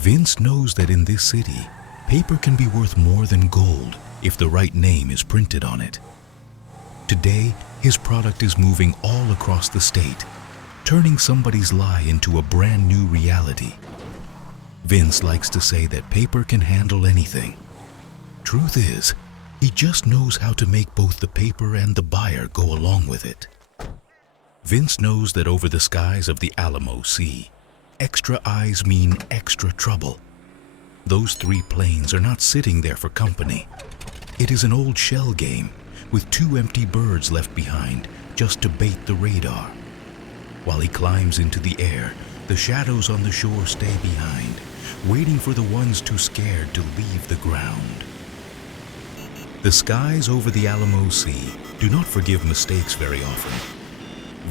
Vince knows that in this city, paper can be worth more than gold if the right name is printed on it. Today, his product is moving all across the state, turning somebody's lie into a brand new reality. Vince likes to say that paper can handle anything. Truth is, he just knows how to make both the paper and the buyer go along with it. Vince knows that over the skies of the Alamo Sea, extra eyes mean extra trouble. Those three planes are not sitting there for company. It is an old shell game with two empty birds left behind just to bait the radar. While he climbs into the air, the shadows on the shore stay behind, waiting for the ones too scared to leave the ground. The skies over the Alamo Sea do not forgive mistakes very often.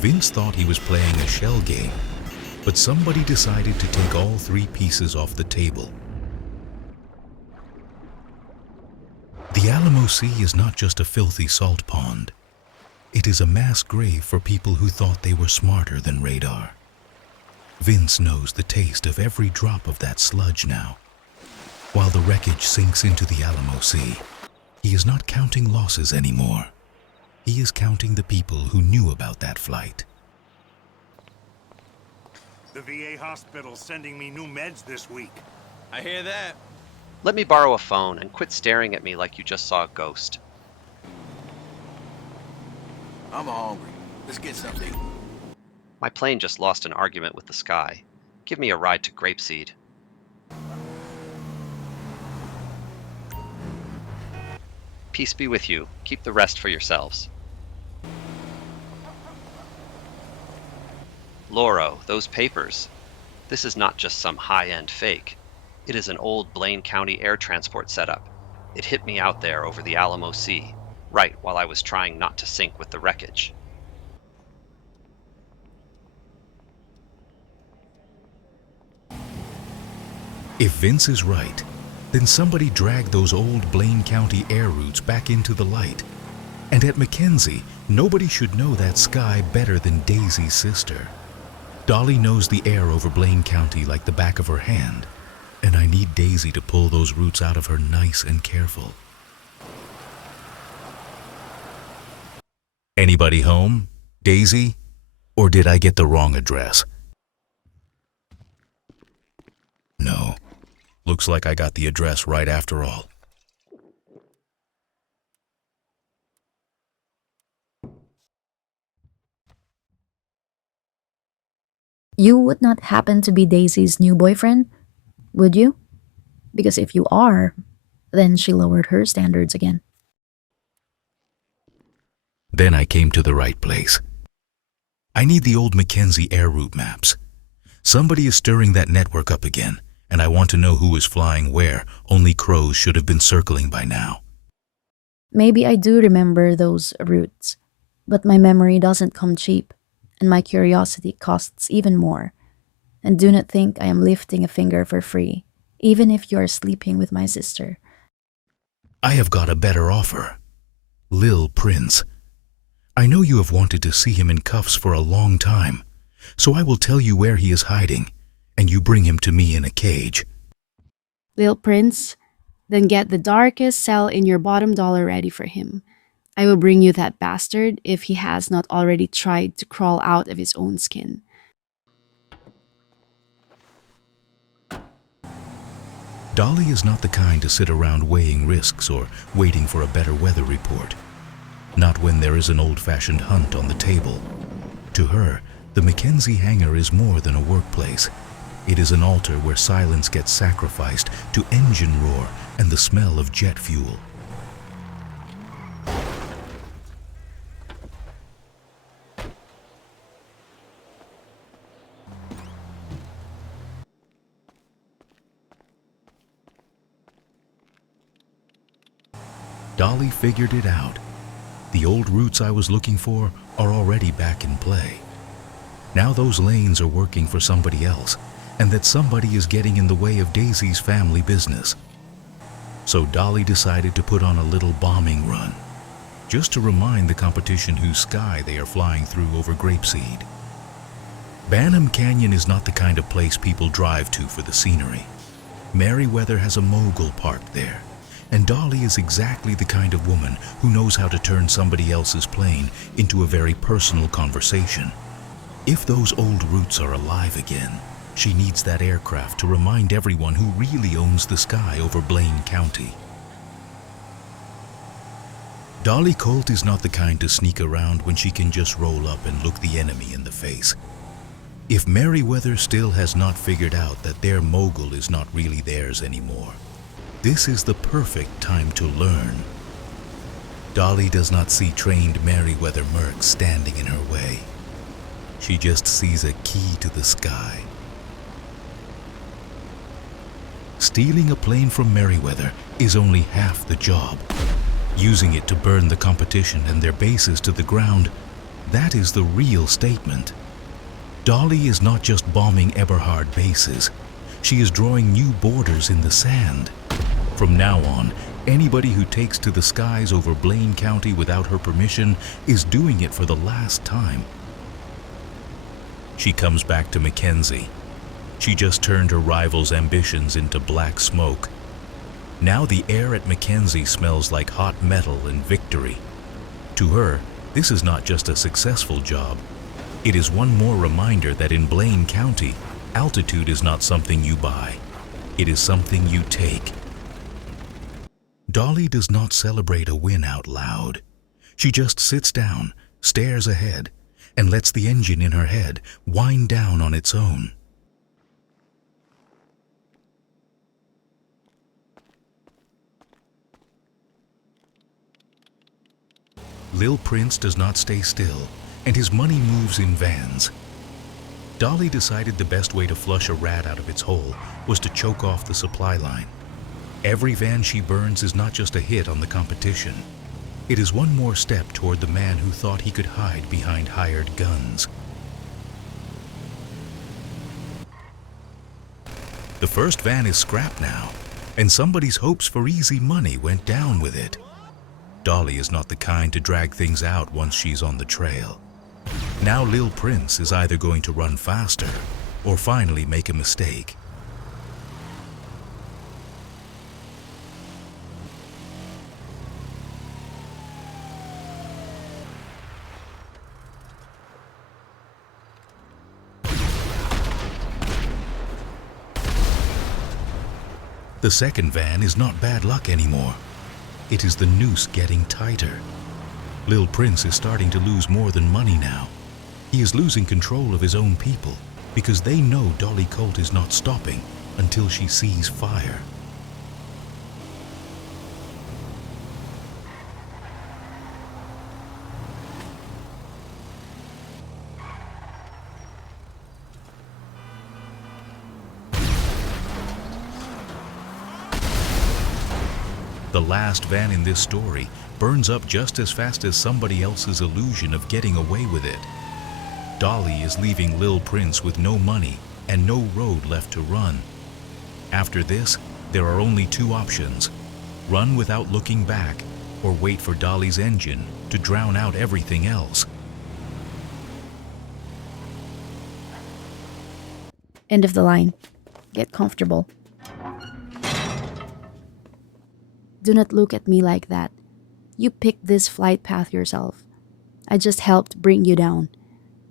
Vince thought he was playing a shell game, but somebody decided to take all three pieces off the table. The Alamo Sea is not just a filthy salt pond. It is a mass grave for people who thought they were smarter than radar. Vince knows the taste of every drop of that sludge now. While the wreckage sinks into the Alamo Sea, he is not counting losses anymore. He is counting the people who knew about that flight. The VA hospital's sending me new meds this week. I hear that. Let me borrow a phone and quit staring at me like you just saw a ghost. I'm hungry. Let's get something. My plane just lost an argument with the sky. Give me a ride to Grapeseed. Peace be with you. Keep the rest for yourselves. Loro, those papers. This is not just some high-end fake. It is an old Blaine County air transport setup. It hit me out there over the Alamo Sea, right while I was trying not to sink with the wreckage. If Vince is right, then somebody dragged those old Blaine County air routes back into the light. And at Mackenzie, nobody should know that sky better than Daisy's sister. Dolly knows the air over Blaine County like the back of her hand, and I need Daisy to pull those roots out of her nice and careful. Anybody home? Daisy? Or did I get the wrong address? No. Looks like I got the address right after all. You would not happen to be Daisy's new boyfriend, would you? Because if you are, then she lowered her standards again. Then I came to the right place. I need the old Mackenzie air route maps. Somebody is stirring that network up again, and I want to know who is flying where. Only crows should have been circling by now. Maybe I do remember those routes, but my memory doesn't come cheap, and my curiosity costs even more. And do not think I am lifting a finger for free, even if you are sleeping with my sister. I have got a better offer. Lil Prince. I know you have wanted to see him in cuffs for a long time, so I will tell you where he is hiding, and you bring him to me in a cage. Lil Prince, then get the darkest cell in your bottom dollar ready for him. I will bring you that bastard if he has not already tried to crawl out of his own skin. Dolly is not the kind to sit around weighing risks or waiting for a better weather report. Not when there is an old-fashioned hunt on the table. To her, the Mackenzie hangar is more than a workplace. It is an altar where silence gets sacrificed to engine roar and the smell of jet fuel. Dolly figured it out. The old routes I was looking for are already back in play. Now those lanes are working for somebody else, and that somebody is getting in the way of Daisy's family business. So Dolly decided to put on a little bombing run, just to remind the competition whose sky they are flying through over Grapeseed. Banham Canyon is not the kind of place people drive to for the scenery. Merryweather has a mogul parked there, and Dolly is exactly the kind of woman who knows how to turn somebody else's plane into a very personal conversation. If those old roots are alive again, she needs that aircraft to remind everyone who really owns the sky over Blaine County. Dolly Colt is not the kind to sneak around when she can just roll up and look the enemy in the face. If Merryweather still has not figured out that their mogul is not really theirs anymore, this is the perfect time to learn. Dolly does not see trained Merryweather mercs standing in her way. She just sees a key to the sky. Stealing a plane from Merryweather is only half the job. Using it to burn the competition and their bases to the ground, that is the real statement. Dolly is not just bombing Eberhard bases. She is drawing new borders in the sand. From now on, anybody who takes to the skies over Blaine County without her permission is doing it for the last time. She comes back to Mackenzie. She just turned her rival's ambitions into black smoke. Now the air at Mackenzie smells like hot metal and victory. To her, this is not just a successful job. It is one more reminder that in Blaine County, altitude is not something you buy. It is something you take. Dolly does not celebrate a win out loud. She just sits down, stares ahead, and lets the engine in her head wind down on its own. Lil Prince does not stay still, and his money moves in vans. Dolly decided the best way to flush a rat out of its hole was to choke off the supply line. Every van she burns is not just a hit on the competition. It is one more step toward the man who thought he could hide behind hired guns. The first van is scrapped now, and somebody's hopes for easy money went down with it. Dolly is not the kind to drag things out once she's on the trail. Now Lil Prince is either going to run faster or finally make a mistake. The second van is not bad luck anymore. It is the noose getting tighter. Lil Prince is starting to lose more than money now. He is losing control of his own people because they know Dolly Colt is not stopping until she sees fire. The last van in this story burns up just as fast as somebody else's illusion of getting away with it. Dolly is leaving Lil Prince with no money and no road left to run. After this, there are only two options: run without looking back, or wait for Dolly's engine to drown out everything else. End of the line. Get comfortable. Do not look at me like that. You picked this flight path yourself. I just helped bring you down.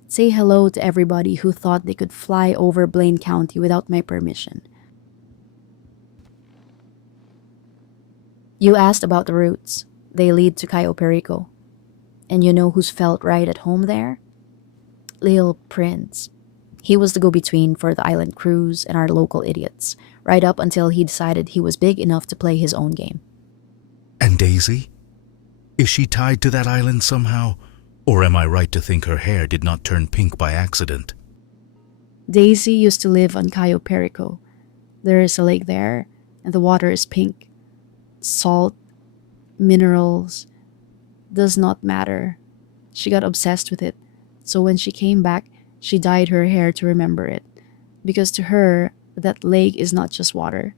Say hello to everybody who thought they could fly over Blaine County without my permission. You asked about the routes. They lead to Cayo Perico. And you know who's felt right at home there? Lil Prince. He was the go-between for the island crews and our local idiots, right up until he decided he was big enough to play his own game. And Daisy? Is she tied to that island somehow? Or am I right to think her hair did not turn pink by accident? Daisy used to live on Cayo Perico. There is a lake there, and the water is pink. Salt, minerals, does not matter. She got obsessed with it, so when she came back, she dyed her hair to remember it. Because to her, that lake is not just water.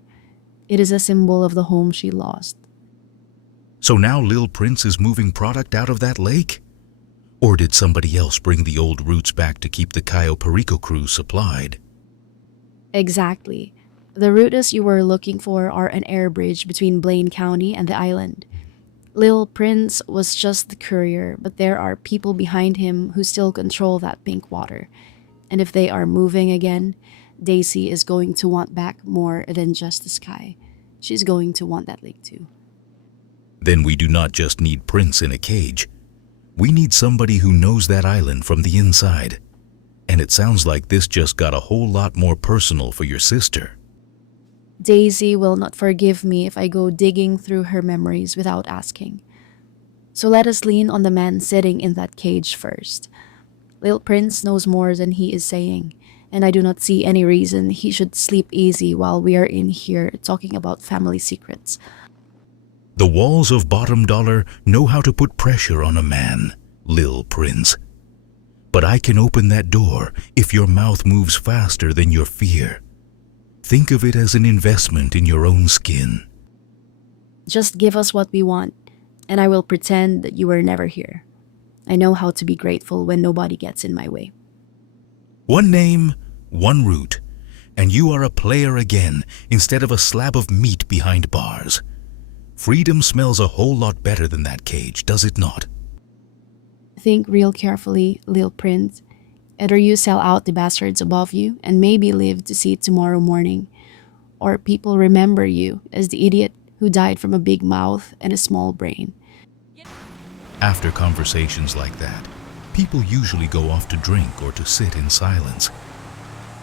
It is a symbol of the home she lost. So now Lil Prince is moving product out of that lake? Or did somebody else bring the old routes back to keep the Cayo Perico crew supplied? Exactly. The routes you were looking for are an air bridge between Blaine County and the island. Lil Prince was just the courier, but there are people behind him who still control that pink water. And if they are moving again, Daisy is going to want back more than just the sky. She's going to want that lake too. Then we do not just need Prince in a cage. We need somebody who knows that island from the inside. And it sounds like this just got a whole lot more personal for your sister. Daisy will not forgive me if I go digging through her memories without asking. So let us lean on the man sitting in that cage first. Lil Prince knows more than he is saying, and I do not see any reason he should sleep easy while we are in here talking about family secrets. The walls of Bottom Dollar know how to put pressure on a man, Lil Prince. But I can open that door if your mouth moves faster than your fear. Think of it as an investment in your own skin. Just give us what we want, and I will pretend that you were never here. I know how to be grateful when nobody gets in my way. One name, one route, and you are a player again instead of a slab of meat behind bars. Freedom smells a whole lot better than that cage, does it not? Think real carefully, Lil Prince. Either you sell out the bastards above you and maybe live to see tomorrow morning, or people remember you as the idiot who died from a big mouth and a small brain. After conversations like that, people usually go off to drink or to sit in silence.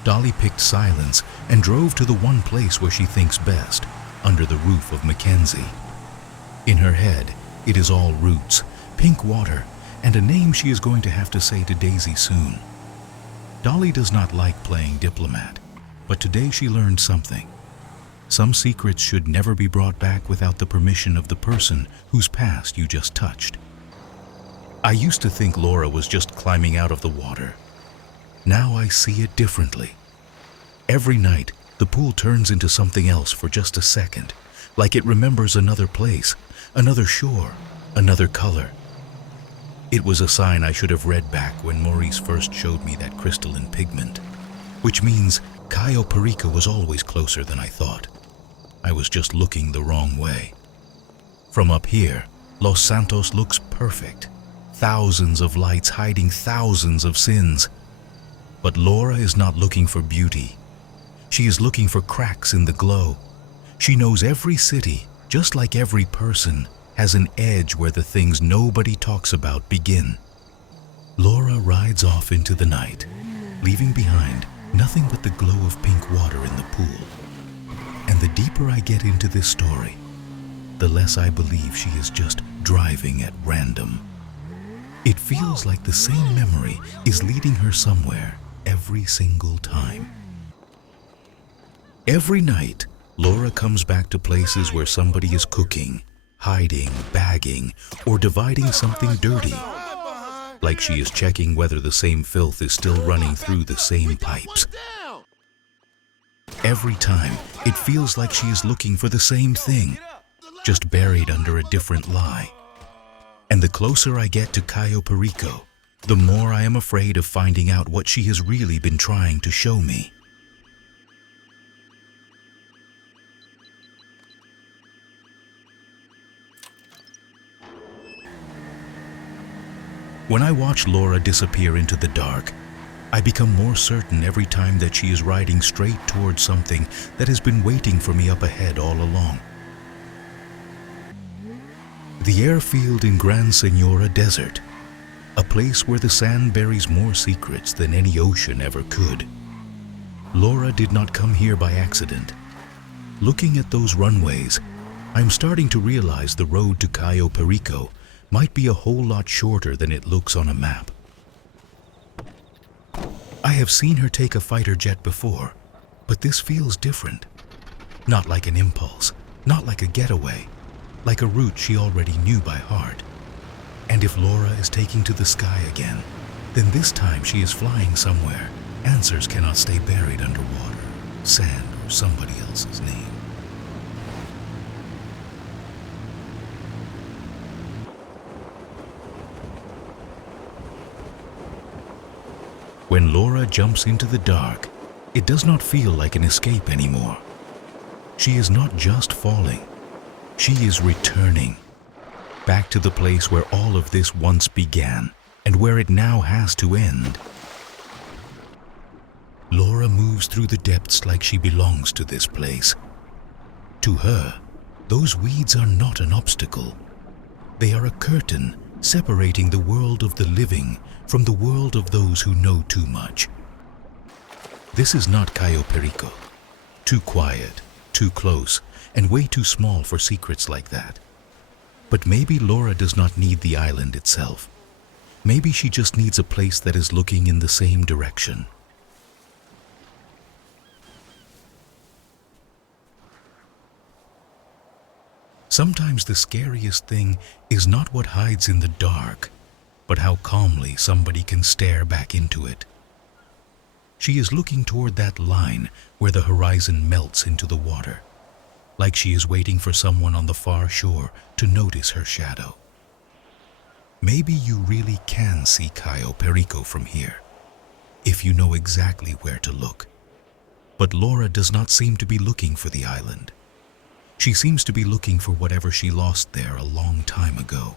Dolly picked silence and drove to the one place where she thinks best, under the roof of Mackenzie. In her head, it is all roots, pink water, and a name she is going to have to say to Daisy soon. Dolly does not like playing diplomat, but today she learned something. Some secrets should never be brought back without the permission of the person whose past you just touched. I used to think Lora was just climbing out of the water. Now I see it differently. Every night, the pool turns into something else for just a second, like it remembers another place, another shore, another color. It was a sign I should have read back when Maurice first showed me that crystalline pigment, which means Cayo Perico was always closer than I thought. I was just looking the wrong way. From up here, Los Santos looks perfect. Thousands of lights hiding thousands of sins. But Lora is not looking for beauty. She is looking for cracks in the glow. She knows every city, just like every person, has an edge where the things nobody talks about begin. Lora rides off into the night, leaving behind nothing but the glow of pink water in the pool. And the deeper I get into this story, the less I believe she is just driving at random. It feels like the same memory is leading her somewhere every single time. Every night, Lora comes back to places where somebody is cooking, hiding, bagging, or dividing something dirty. Like she is checking whether the same filth is still running through the same pipes. Every time, it feels like she is looking for the same thing, just buried under a different lie. And the closer I get to Cayo Perico, the more I am afraid of finding out what she has really been trying to show me. When I watch Lora disappear into the dark, I become more certain every time that she is riding straight towards something that has been waiting for me up ahead all along. The airfield in Gran Senora Desert, a place where the sand buries more secrets than any ocean ever could. Lora did not come here by accident. Looking at those runways, I'm starting to realize the road to Cayo Perico might be a whole lot shorter than it looks on a map. I have seen her take a fighter jet before, but this feels different. Not like an impulse, not like a getaway, like a route she already knew by heart. And if Lora is taking to the sky again, then this time she is flying somewhere. Answers cannot stay buried underwater, sand, or somebody else's name. When Lora jumps into the dark, it does not feel like an escape anymore. She is not just falling, she is returning, back to the place where all of this once began, and where it now has to end. Lora moves through the depths like she belongs to this place. To her, those weeds are not an obstacle. They are a curtain separating the world of the living from the world of those who know too much. This is not Cayo Perico. Too quiet, too close, and way too small for secrets like that. But maybe Lora does not need the island itself. Maybe she just needs a place that is looking in the same direction. Sometimes the scariest thing is not what hides in the dark, but how calmly somebody can stare back into it. She is looking toward that line where the horizon melts into the water, like she is waiting for someone on the far shore to notice her shadow. Maybe you really can see Cayo Perico from here, if you know exactly where to look. But Lora does not seem to be looking for the island. She seems to be looking for whatever she lost there a long time ago.